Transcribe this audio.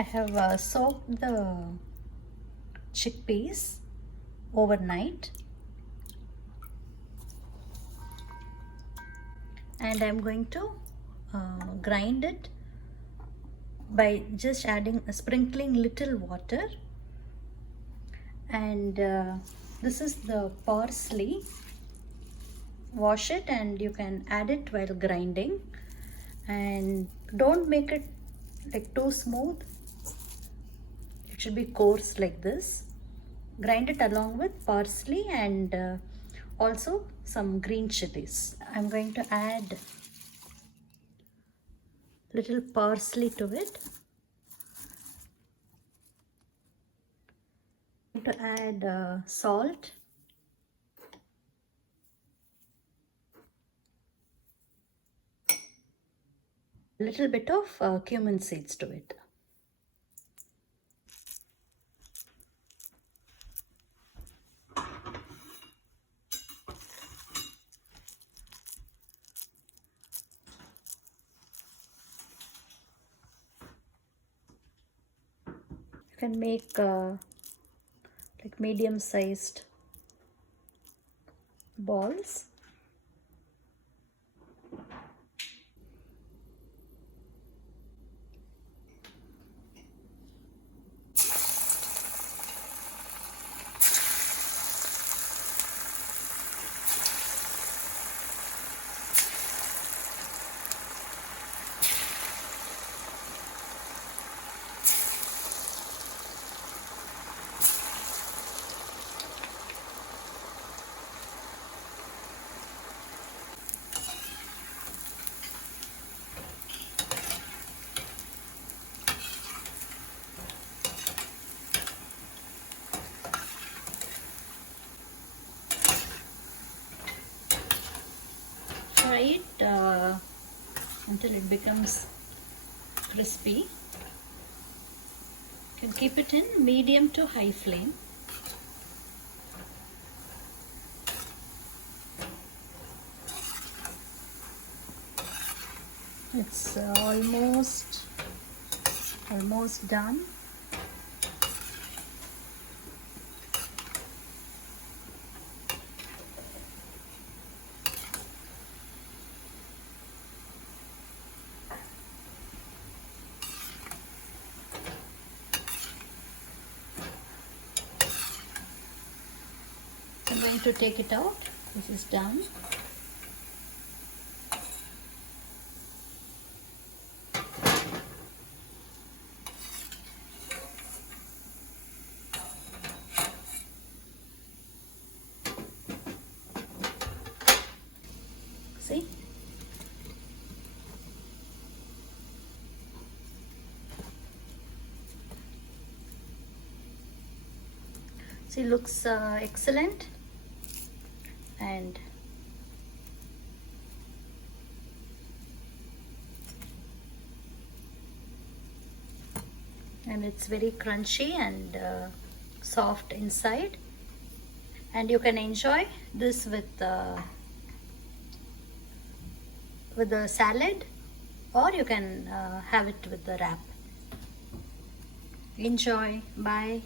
I have soaked the chickpeas overnight, and I'm going to grind it by just sprinkling little water. And this is the parsley. Wash it and you can add it while grinding, and don't make it like too smooth. It should be coarse like this. Grind it along with parsley and also some green chilies. I'm going to add little parsley to it. I'm going to add salt, a little bit of cumin seeds to it. You can make like medium-sized balls. Fry it until it becomes crispy. You can keep it in medium to high flame. It's almost done. I'm going to take it out. This is done. See? See, looks excellent. And it's very crunchy and soft inside, and you can enjoy this with the salad, or you can have it with the wrap. Enjoy. Bye.